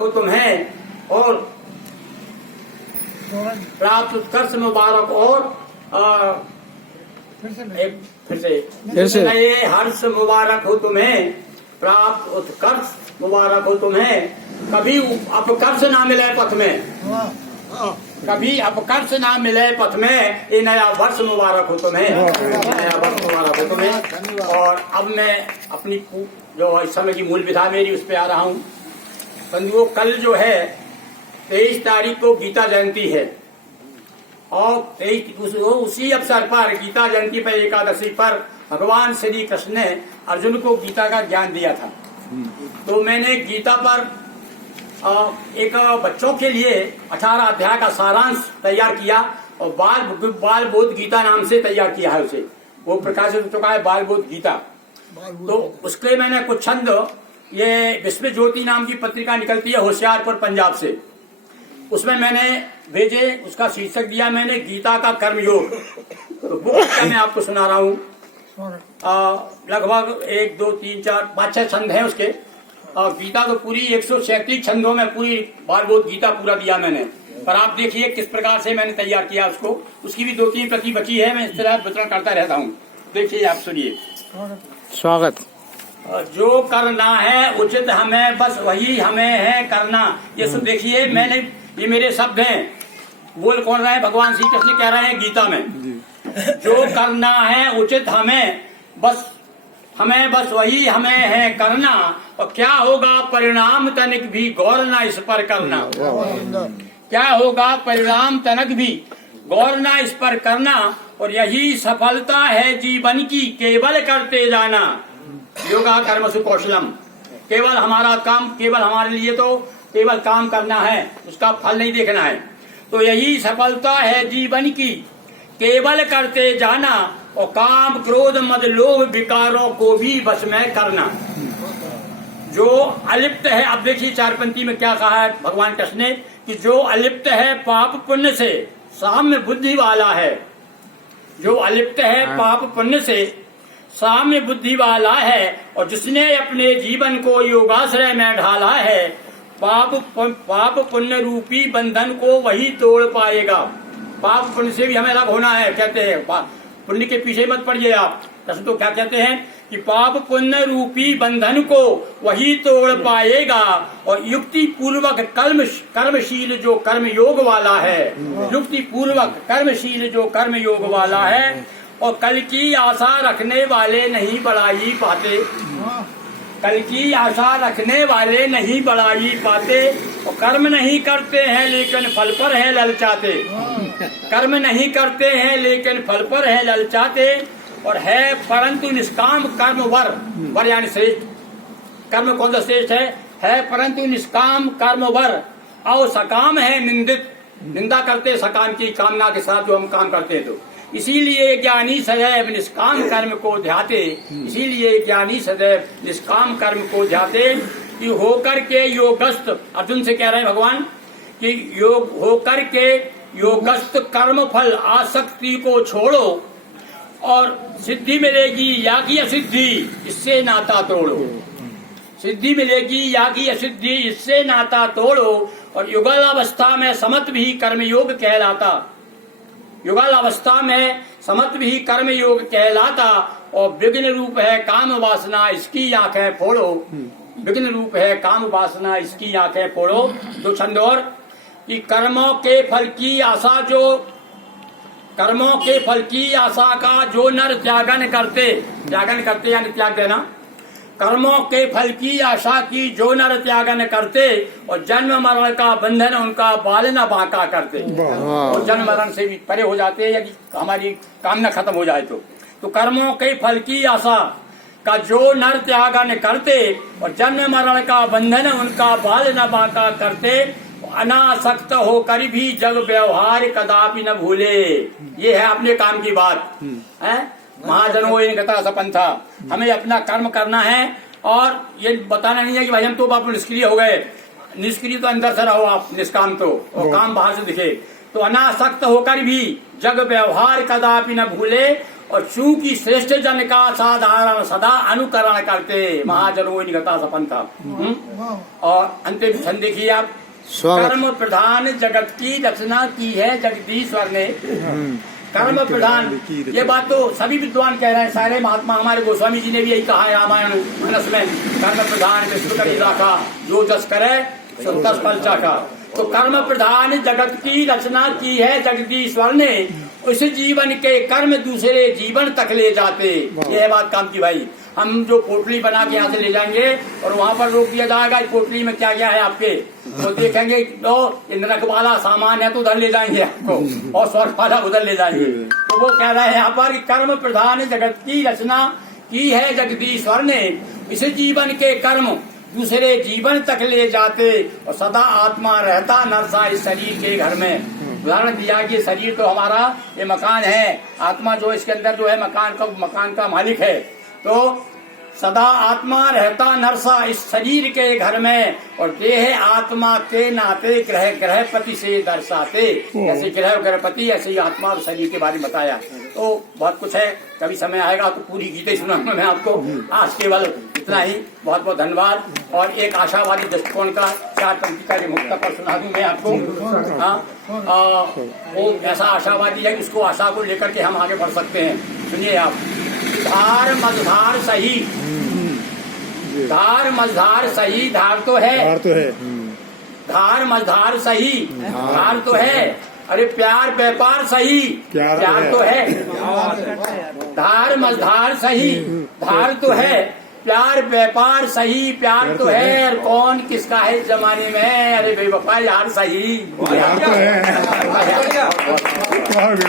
हो तुम्हें और प्राप्त उत्कर्ष मुबारक और फिर से नए हर्ष मुबारक हो तुम्हें, प्राप्त उत्कर्ष मुबारक हो तुम्हें। कभी अपकर्ष ना मिले पथ में, कभी अपकर्ष ना मिले पथ में, ये नया वर्ष मुबारक हो तुम्हें, नया वर्ष मुबारक हो तुम्हें। और अब मैं अपनी जो इस समय की मूल विधा मेरी उस पर आ रहा हूँ। बंधुओं, कल जो है 23 तारीख को गीता जयंती है और उसी अवसर पर गीता जयंती पर एकादशी पर भगवान श्री कृष्ण ने अर्जुन को गीता का ज्ञान दिया था। तो मैंने गीता पर एक बच्चों के लिए 18 अध्याय का सारांश तैयार किया और बाल बोध गीता नाम से तैयार किया है उसे, वो प्रकाशित हो चुका है बाल बोध गीता। तो उसके मैंने कुछ छंद, ये विश्व ज्योति नाम की पत्रिका निकलती है होशियारपुर पंजाब से, उसमें मैंने भेजे, उसका शीर्षक दिया मैंने गीता का कर्मयोग। तो वो मैं आपको सुना रहा हूँ। लगभग 1 2 3 4 5 6 छंद हैं उसके। गीता तो पूरी 137 छंदों में पूरी बालबोध गीता पूरा दिया मैंने, पर आप देखिए किस प्रकार से मैंने तैयार किया उसको। उसकी भी 2-3 प्रति बची है, मैं इस तरह वितरण करता रहता हूँ। देखिए, आप सुनिए। स्वागत। जो करना है उचित हमें, बस वही हमें है करना। ये सब देखिए, मैंने, ये मेरे शब्द हैं, बोल कौन रहा है? भगवान श्री कृष्ण कह रहे हैं गीता में, जो करना है उचित हमें, बस वही हमें है करना, और क्या होगा परिणाम तनिक भी गौर ना इस पर करना। क्या होगा परिणाम तनिक भी गौर ना इस पर करना, और यही सफलता है जीवन की, केवल करते जाना। योगा कर्म सु कौशलम, केवल हमारा काम, केवल हमारे लिए तो केवल काम करना है, उसका फल नहीं देखना है। तो यही सफलता है जीवन की, केवल करते जाना, और काम क्रोध मद लोभ विकारों को भी बस में करना। जो अलिप्त है, अब देखिए 4 पंक्ति में क्या कहा है भगवान कृष्ण ने, कि जो अलिप्त है पाप पुण्य से साम्य बुद्धि वाला है, जो अलिप्त है पाप पुण्य से साम्य बुद्धि वाला है, और जिसने अपने जीवन को योगाश्रय में ढाला है, पाप पुण्य रूपी बंधन को वही तोड़ पाएगा। पाप पुण्य से भी हमें अलग होना है, कहते हैं। पुण्य के पीछे मत पड़िए आप। कृष्ण तो क्या कहते हैं कि पाप पुण्य रूपी बंधन को वही तोड़ पाएगा, और युक्ति पूर्वक कर्मशील जो कर्म योग वाला है, युक्ति पूर्वक कर्मशील जो कर्म योग वाला है, और कल की आशा रखने वाले नहीं बढ़ाई पाते, कल की आशा रखने वाले नहीं बढ़ाई पाते, और कर्म नहीं करते हैं लेकिन फल पर है ललचाते, कर्म नहीं करते हैं लेकिन फल पर है ललचाते, और है परंतु निष्काम कर्म वर यानी श्रेष्ठ। कर्म कौन सा श्रेष्ठ है परंतु निष्काम कर्म वर, और सकाम है निंदित, निंदा करते सकाम की कामना के साथ जो हम काम करते हैं। तो इसीलिए ज्ञानी सदैव निष्काम कर्म को ध्याते, इसीलिए ज्ञानी सदैव निष्काम कर्म को ध्याते, कि होकर के योगस्थ, अर्जुन से कह रहे हैं भगवान कि योग होकर के योगस्थ कर्म फल आसक्ति को छोड़ो, और सिद्धि मिलेगी या की असिद्धि इससे नाता तोड़ो, सिद्धि मिलेगी या की असिद्धि इससे नाता तोड़ो, और युगल अवस्था में समत भी कर्मयोग कहलाता, युगल अवस्था में समत भी कर्म योग कहलाता, और विघ्न रूप है काम वासना इसकी आंखें फोड़ो, विघ्न रूप है काम वासना इसकी आंखें फोड़ो। 2 छंद और, कि कर्मों के फल की आशा का जो नर त्यागन करते यानी त्याग देना, कर्मों के फल की आशा की जो नर त्यागन करते, और जन्म मरण का बंधन उनका बाल न बांका करते, और जन्म मरण से भी परे हो जाते हैं, यदि हमारी कामना खत्म हो जाए तो कर्मों के फल की आशा का जो नर त्यागन करते, और जन्म मरण का बंधन उनका बाल न बांका करते, अनासक्त होकर भी जग व्यवहार कदापि न भूले। ये है अपने काम की बात है। महाजनों इन गता सपंथा, हमें अपना कर्म करना है, और ये बताना नहीं है कि भाई हम तो आप निष्क्रिय हो गए। निष्क्रिय तो अंदर से रहो आप, निष्काम तो, और काम बाहर से दिखे। तो अनासक्त होकर भी जग व्यवहार कदापि न भूले, और चूंकि श्रेष्ठ जन का साधारण सदा अनुकरण करते महाजनों निगता सपन था। और अंतिम छंद देखिए आप, कर्म प्रधान जगत की रचना की है जगदीश्वर ने। कर्म प्रधान, ये बात तो सभी विद्वान कह रहे हैं, सारे महात्मा, हमारे गोस्वामी जी ने भी यही कहा है रामायण मानस में, कर्म प्रधान विश्व करी राखा, जो जस करे सो तस फल चाखा। तो कर्म प्रधान जगत की रचना की है जगदीश्वर ने, उस जीवन के कर्म दूसरे जीवन तक ले जाते। ये है बात काम की भाई। हम जो पोटली बना के यहाँ से ले जाएंगे और वहाँ पर रोक दिया जाएगा पोटली में क्या क्या है आपके, तो देखेंगे तो नरक वाला सामान है तो उधर ले जाएंगे आपको, और स्वर्ग वाला उधर ले जाएंगे। तो वो कह रहे हैं यहाँ पर कर्म प्रधान जगत की रचना की है जगदीश्वर ने, इस जीवन के कर्म दूसरे जीवन तक ले जाते, और सदा आत्मा रहता नरसा इस शरीर के घर में। उदाहरण दिया कि शरीर तो हमारा ये मकान है, आत्मा जो इसके अंदर जो है मकान का मालिक है। तो सदा आत्मा रहता नरसा इस शरीर के घर में, और देह आत्मा के नाते ग्रह ग्रहपति से दर्शाते। जैसे ग्रह ग्रहपति ऐसे ही आत्मा और शरीर के बारे में बताया। तो बहुत कुछ है, कभी समय आएगा तो पूरी गीता सुनाऊंगा मैं आपको। आज केवल इतना ही, बहुत बहुत धन्यवाद। और एक आशावादी दृष्टिकोण का 4 पंक्ति का मुक्ता पर सुना दूं मैं आपको। वो ऐसा आशावादी है, उसको आशा को लेकर के हम आगे बढ़ सकते हैं। सुनिए आप, धार मझधार सही, धार मझधार सही, धार तो है, धार मझधार सही, धार तो है। अरे प्यार व्यापार सही, प्यार तो है। धार मझधार सही, धार तो है। प्यार व्यापार सही, प्यार तो है। और कौन किसका है इस जमाने में, अरे बेवफा यार सही,